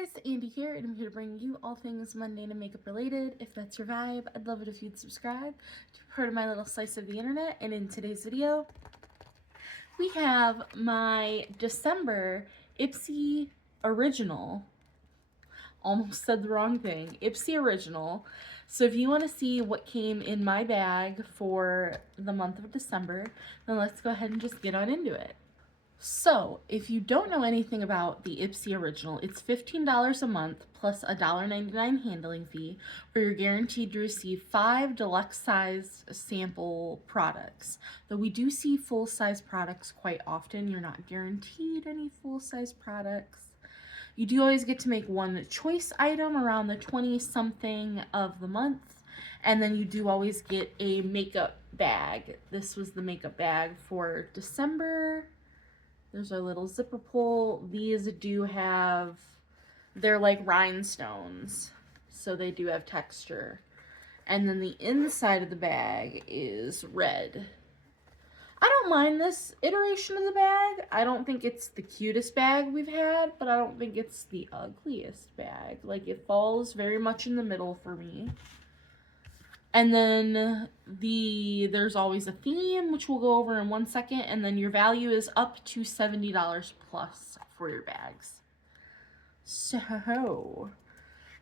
Hey guys, Andy here, and I'm here to bring you all things mundane and makeup related. If that's your vibe, I'd love it if you'd subscribe to be part of my little slice of the internet. And in today's video, we have my December Ipsy original. Almost said the wrong thing. Ipsy original. So if you want to see what came in my bag for the month of December, then let's go ahead and just get on into it. So, if you don't know anything about the Ipsy Original, it's $15 a month plus a $1.99 handling fee, where you're guaranteed to receive 5 deluxe-sized sample products. Though we do see full-size products quite often, you're not guaranteed any full-size products. You do always get to make one choice item around the 20-something of the month, and then you do always get a makeup bag. This was the makeup bag for December. There's our little zipper pull. These do have, they're like rhinestones, so they do have texture. And then the inside of the bag is red. I don't mind this iteration of the bag. I don't think it's the cutest bag we've had, but I don't think it's the ugliest bag. Like, it falls very much in the middle for me. And then there's always a theme, which we'll go over in 1 second, and then your value is up to $70 plus for your bags. So,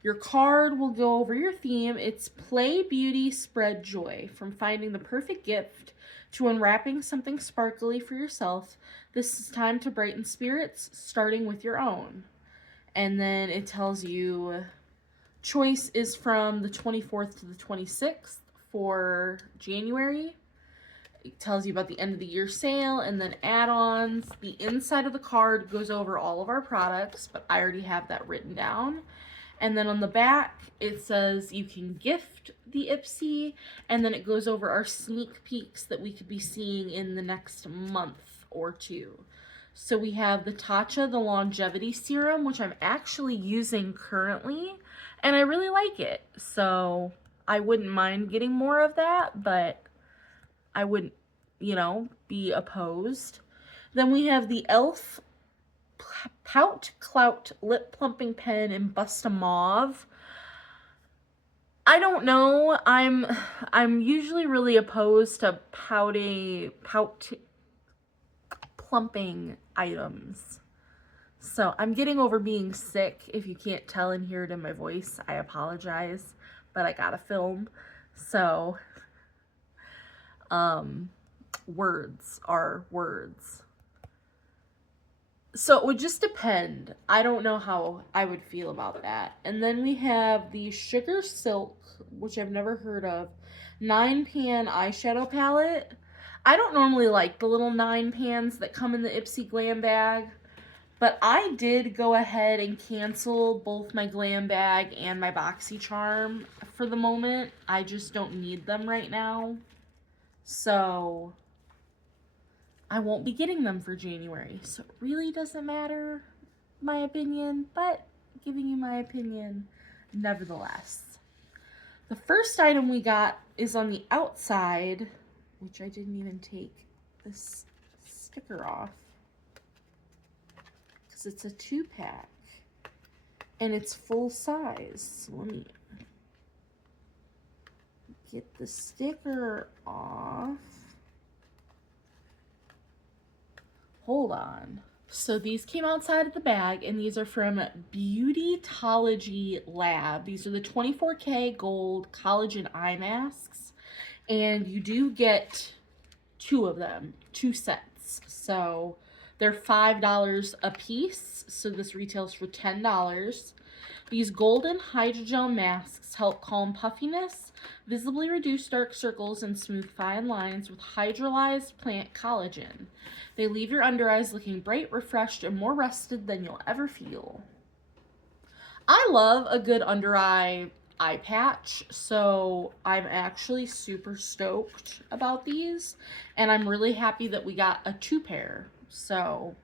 your card will go over your theme. It's play, beauty, spread joy. From finding the perfect gift to unwrapping something sparkly for yourself, this is time to brighten spirits, starting with your own. And then it tells you choice is from the 24th to the 26th for January. It tells you about the end of the year sale and then add-ons. The inside of the card goes over all of our products, but I already have that written down. And then on the back, it says you can gift the Ipsy, and then it goes over our sneak peeks that we could be seeing in the next month or two. So we have the Tatcha, the Longevity Serum, which I'm actually using currently, and I really like it. So I wouldn't mind getting more of that, but I wouldn't, be opposed. Then we have the e.l.f. Pout Clout Lip Plumping Pen in Busta Mauve. I don't know. I'm usually really opposed to pout plumping items. So I'm getting over being sick. If you can't tell and hear it in my voice, I apologize, but I gotta film. So, words are words. So it would just depend. I don't know how I would feel about that. And then we have the Sugar Silk, which I've never heard of, 9-pan eyeshadow palette. I don't normally like the little 9-pans that come in the Ipsy Glam bag, but I did go ahead and cancel both my Glam bag and my BoxyCharm for the moment. I just don't need them right now. So I won't be getting them for January. So it really doesn't matter, my opinion, but giving you my opinion nevertheless. The first item we got is on the outside, which I didn't even take this sticker off, because it's a 2-pack and it's full size. So let me get the sticker off. Hold on. So these came outside of the bag, and these are from Beautytology Lab. These are the 24K Gold Collagen Eye Masks, and you do get 2 of them, 2 sets. So they're $5 a piece, so this retails for $10. These golden hydrogel masks help calm puffiness, visibly reduce dark circles, and smooth fine lines with hydrolyzed plant collagen. They leave your under eyes looking bright, refreshed, and more rested than you'll ever feel. I love a good under eye patch, so I'm actually super stoked about these, and I'm really happy that we got a 2-pair. So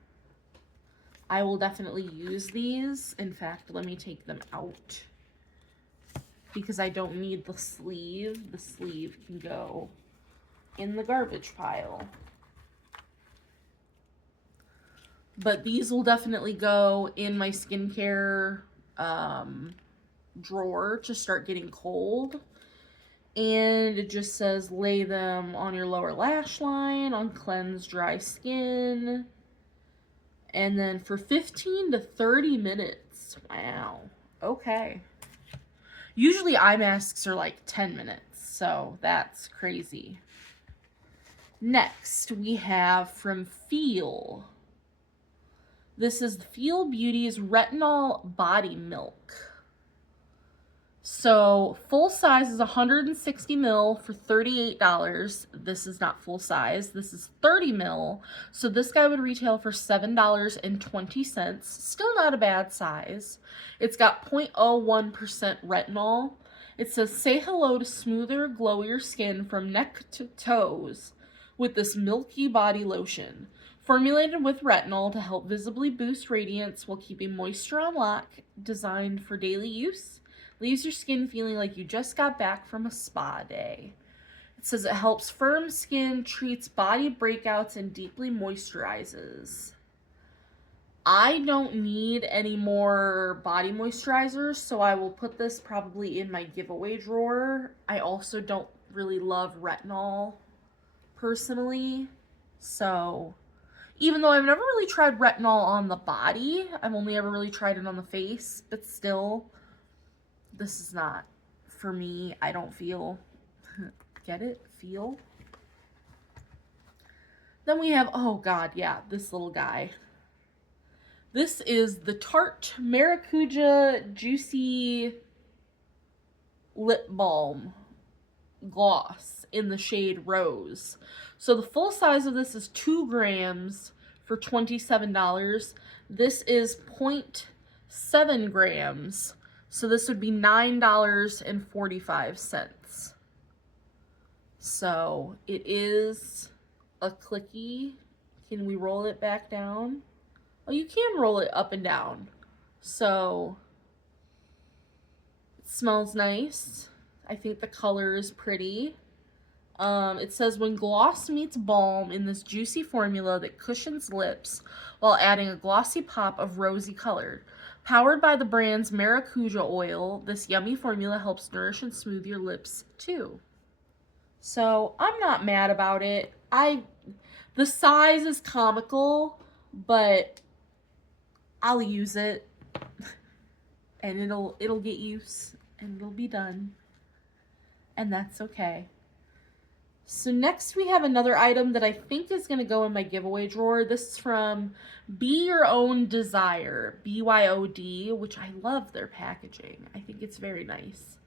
I will definitely use these. In fact, let me take them out because I don't need the sleeve. The sleeve can go in the garbage pile. But these will definitely go in my skincare drawer to start getting cold. And it just says lay them on your lower lash line on cleansed dry skin. And then for 15 to 30 minutes. Wow. Okay. Usually eye masks are like 10 minutes, so that's crazy. Next, we have from Feel. This is Feel Beauty's Retinol Body Milk. So full size is 160 ml for $38. This is not full size. This is 30 ml. So this guy would retail for $7.20. Still not a bad size. It's got 0.01% retinol. It says, say hello to smoother, glowier skin from neck to toes with this milky body lotion. Formulated with retinol to help visibly boost radiance while keeping moisture on lock. Designed for daily use. Leaves your skin feeling like you just got back from a spa day. It says it helps firm skin, treats body breakouts, and deeply moisturizes. I don't need any more body moisturizers, so I will put this probably in my giveaway drawer. I also don't really love retinol personally, so even though I've never really tried retinol on the body, I've only ever really tried it on the face, but still, this is not for me. I don't feel. Get it? Feel? Then we have, oh god, yeah, this little guy. This is the Tarte Maracuja Juicy Lip Balm Gloss in the shade Rose. So the full size of this is 2 grams for $27. This is 0.7 grams. So this would be $9.45. So it is a clicky. Can we roll it back down? Oh, you can roll it up and down. So it smells nice. I think the color is pretty. It says when gloss meets balm in this juicy formula that cushions lips while adding a glossy pop of rosy color. Powered by the brand's Maracuja oil, this yummy formula helps nourish and smooth your lips too. So I'm not mad about it. The size is comical, but I'll use it and it'll get use and it'll be done. And that's okay. So next we have another item that I think is going to go in my giveaway drawer. This is from Be Your Own Desire, BYOD, which I love their packaging. I think it's very nice.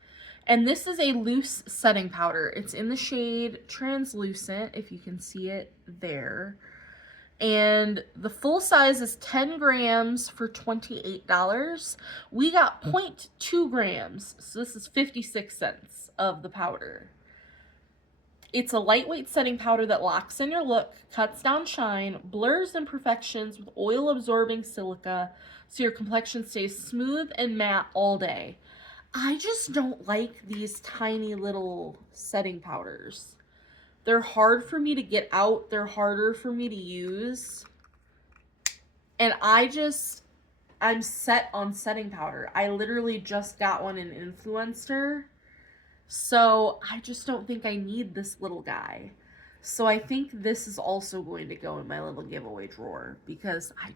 And this is a loose setting powder. It's in the shade Translucent, if you can see it there. And the full size is 10 grams for $28. We got 0.2 grams, so this is 56 cents of the powder. It's a lightweight setting powder that locks in your look, cuts down shine, blurs imperfections with oil-absorbing silica, so your complexion stays smooth and matte all day. I just don't like these tiny little setting powders. They're hard for me to get out. They're harder for me to use. And I'm set on setting powder. I literally just got one in Influencer. So I just don't think I need this little guy. So I think this is also going to go in my little giveaway drawer because I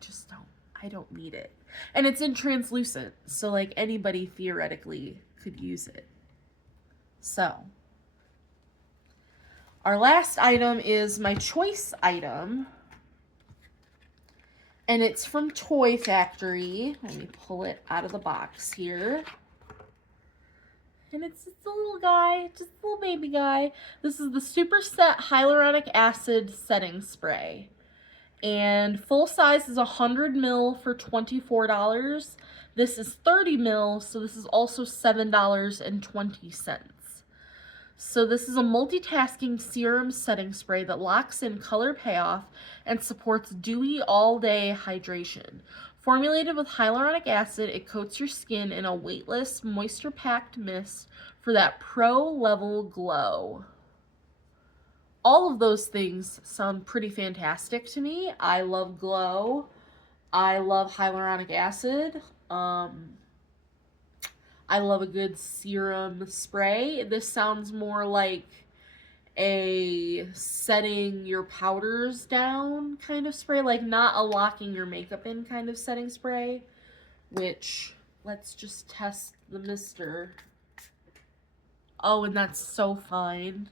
don't need it. And it's in translucent, so like anybody theoretically could use it. So our last item is my choice item. And it's from Toy Factory. Let me pull it out of the box here. And it's just a little guy, just a little baby guy. This is the Super Set Hyaluronic Acid Setting Spray. And full size is 100 ml for $24. This is 30 ml, so this is also $7.20. So this is a multitasking serum setting spray that locks in color payoff and supports dewy all-day hydration. Formulated with hyaluronic acid, it coats your skin in a weightless, moisture-packed mist for that pro-level glow. All of those things sound pretty fantastic to me. I love glow. I love hyaluronic acid. I love a good serum spray. This sounds more like a setting your powders down kind of spray, like not a locking your makeup in kind of setting spray, which, let's just test the mister. Oh, and that's so fine.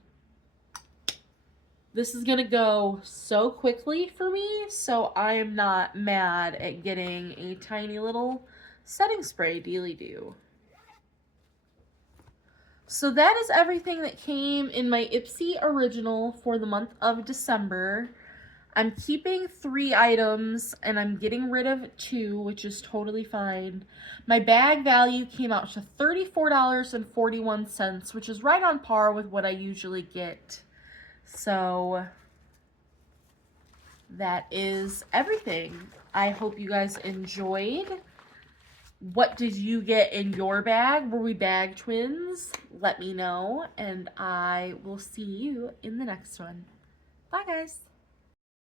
This is gonna go so quickly for me, so I am not mad at getting a tiny little setting spray dealy-do. So that is everything that came in my Ipsy original for the month of December. I'm keeping 3 items and I'm getting rid of 2, which is totally fine. My bag value came out to $34.41, which is right on par with what I usually get. So that is everything. I hope you guys enjoyed. What did you get in your bag? Were we bag twins? Let me know, and I will see you in the next one. Bye, guys.